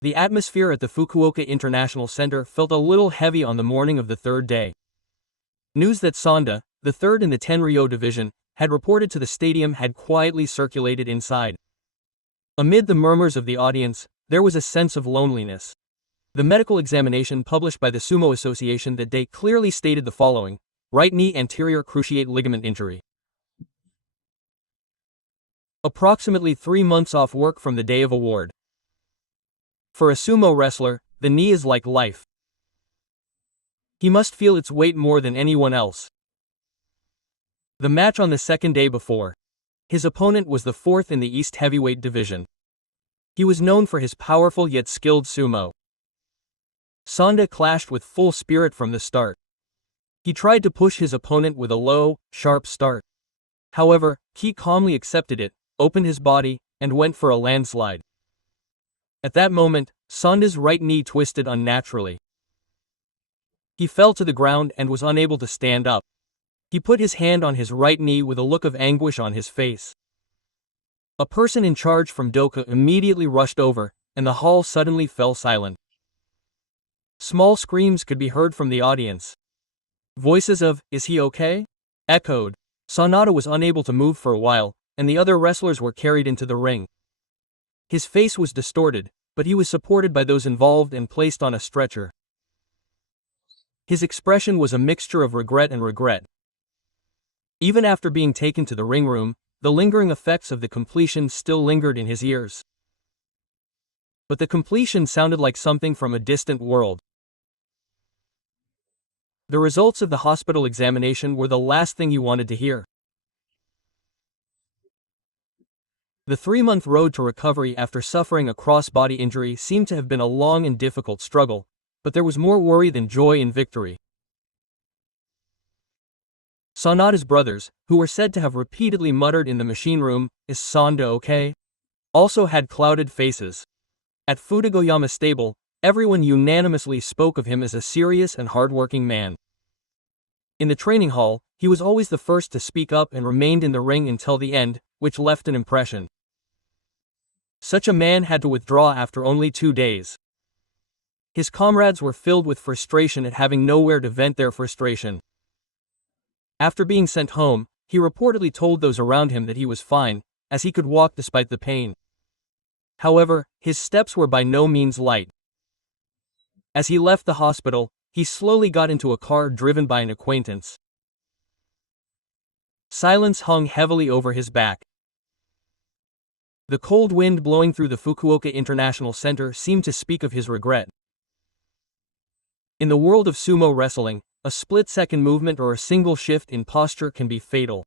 The atmosphere at the Fukuoka International Center felt a little heavy on the morning of the third day. News that Sonda, the third in the Tenryo division, had reported to the stadium had quietly circulated inside. Amid the murmurs of the audience, there was a sense of loneliness. The medical examination published by the Sumo Association that day clearly stated the following: right knee anterior cruciate ligament injury. Approximately 3 months off work from the day of award. For a sumo wrestler, the knee is like life. He must feel its weight more than anyone else. The match on the second day before. His opponent was the fourth in the East Heavyweight division. He was known for his powerful yet skilled sumo. Sonda clashed with full spirit from the start. He tried to push his opponent with a low, sharp start. However, he calmly accepted it, opened his body, and went for a landslide. At that moment, Sonda's right knee twisted unnaturally. He fell to the ground and was unable to stand up. He put his hand on his right knee with a look of anguish on his face. A person in charge from Doka immediately rushed over, and the hall suddenly fell silent. Small screams could be heard from the audience. Voices of, "Is he okay?" echoed. Sonata was unable to move for a while, and the other wrestlers were carried into the ring. His face was distorted, but he was supported by those involved and placed on a stretcher. His expression was a mixture of regret and regret. Even after being taken to the ring room, the lingering effects of the completion still lingered in his ears. But the completion sounded like something from a distant world. The results of the hospital examination were the last thing he wanted to hear. The 3-month road to recovery after suffering a cross-body injury seemed to have been a long and difficult struggle, but there was more worry than joy in victory. Sonata's brothers, who were said to have repeatedly muttered in the machine room, "Is Sonda okay?" also had clouded faces. At Fudogoyama Stable, everyone unanimously spoke of him as a serious and hard-working man. In the training hall, he was always the first to speak up and remained in the ring until the end, which left an impression. Such a man had to withdraw after only 2 days. His comrades were filled with frustration at having nowhere to vent their frustration. After being sent home, he reportedly told those around him that he was fine, as he could walk despite the pain. However, his steps were by no means light. As he left the hospital, he slowly got into a car driven by an acquaintance. Silence hung heavily over his back. The cold wind blowing through the Fukuoka International Center seemed to speak of his regret. In the world of sumo wrestling, a split-second movement or a single shift in posture can be fatal.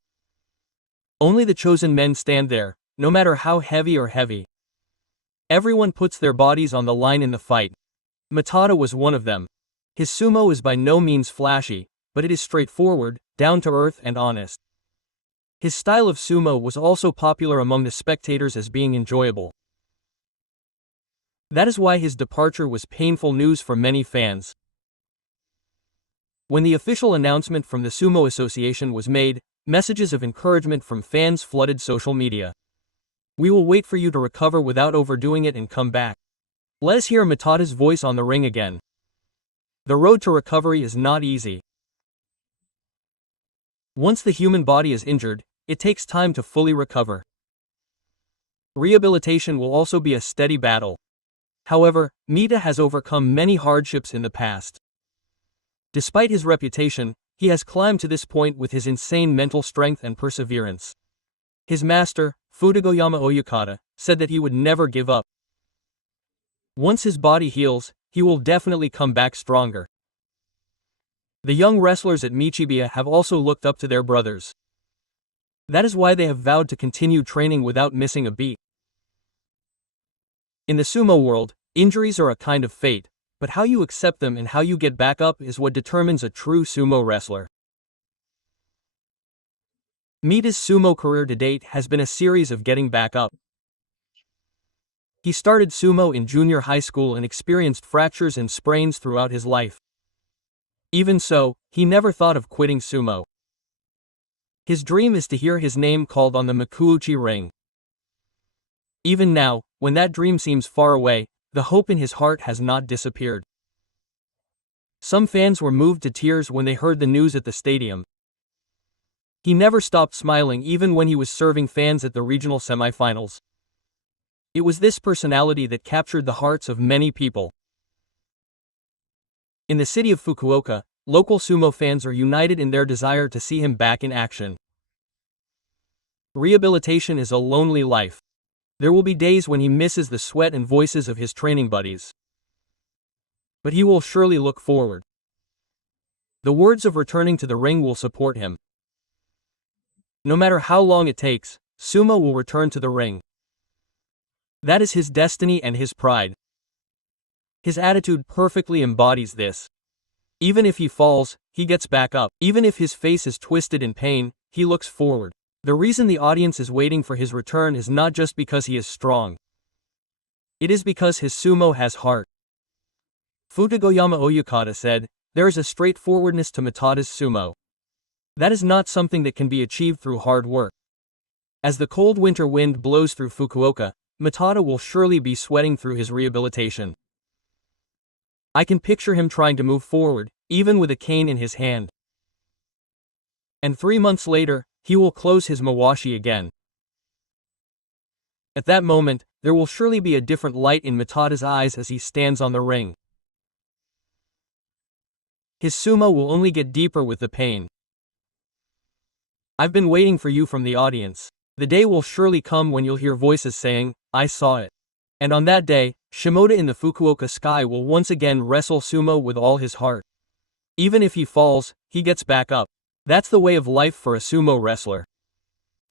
Only the chosen men stand there, no matter how heavy or heavy. Everyone puts their bodies on the line in the fight. Matada was one of them. His sumo is by no means flashy, but it is straightforward, down-to-earth and honest. His style of sumo was also popular among the spectators as being enjoyable. That is why his departure was painful news for many fans. When the official announcement from the Sumo Association was made, messages of encouragement from fans flooded social media. "We will wait for you to recover without overdoing it and come back. Let us hear Matada's voice on the ring again." The road to recovery is not easy. Once the human body is injured, it takes time to fully recover. Rehabilitation will also be a steady battle. However, Mita has overcome many hardships in the past. Despite his reputation, he has climbed to this point with his insane mental strength and perseverance. His master, Fudogoyama Oyukata, said that he would never give up. Once his body heals, he will definitely come back stronger. The young wrestlers at Michibiya have also looked up to their brothers. That is why they have vowed to continue training without missing a beat. In the sumo world, injuries are a kind of fate, but how you accept them and how you get back up is what determines a true sumo wrestler. Mita's sumo career to date has been a series of getting back up. He started sumo in junior high school and experienced fractures and sprains throughout his life. Even so, he never thought of quitting sumo. His dream is to hear his name called on the Makuuchi ring. Even now, when that dream seems far away, the hope in his heart has not disappeared. Some fans were moved to tears when they heard the news at the stadium. He never stopped smiling even when he was serving fans at the regional semifinals. It was this personality that captured the hearts of many people. In the city of Fukuoka, local sumo fans are united in their desire to see him back in action. Rehabilitation is a lonely life. There will be days when he misses the sweat and voices of his training buddies. But he will surely look forward. The words of returning to the ring will support him. No matter how long it takes, sumo will return to the ring. That is his destiny and his pride. His attitude perfectly embodies this. Even if he falls, he gets back up. Even if his face is twisted in pain, he looks forward. The reason the audience is waiting for his return is not just because he is strong. It is because his sumo has heart. Futagoyama Oyukata said, "There is a straightforwardness to Matada's sumo. That is not something that can be achieved through hard work." As the cold winter wind blows through Fukuoka, Matada will surely be sweating through his rehabilitation. I can picture him trying to move forward, even with a cane in his hand. And 3 months later, he will close his mawashi again. At that moment, there will surely be a different light in Matada's eyes as he stands on the ring. His sumo will only get deeper with the pain. I've been waiting for you from the audience. The day will surely come when you'll hear voices saying, "I saw it." And on that day, Shimoda in the Fukuoka sky will once again wrestle sumo with all his heart. Even if he falls, he gets back up. That's the way of life for a sumo wrestler.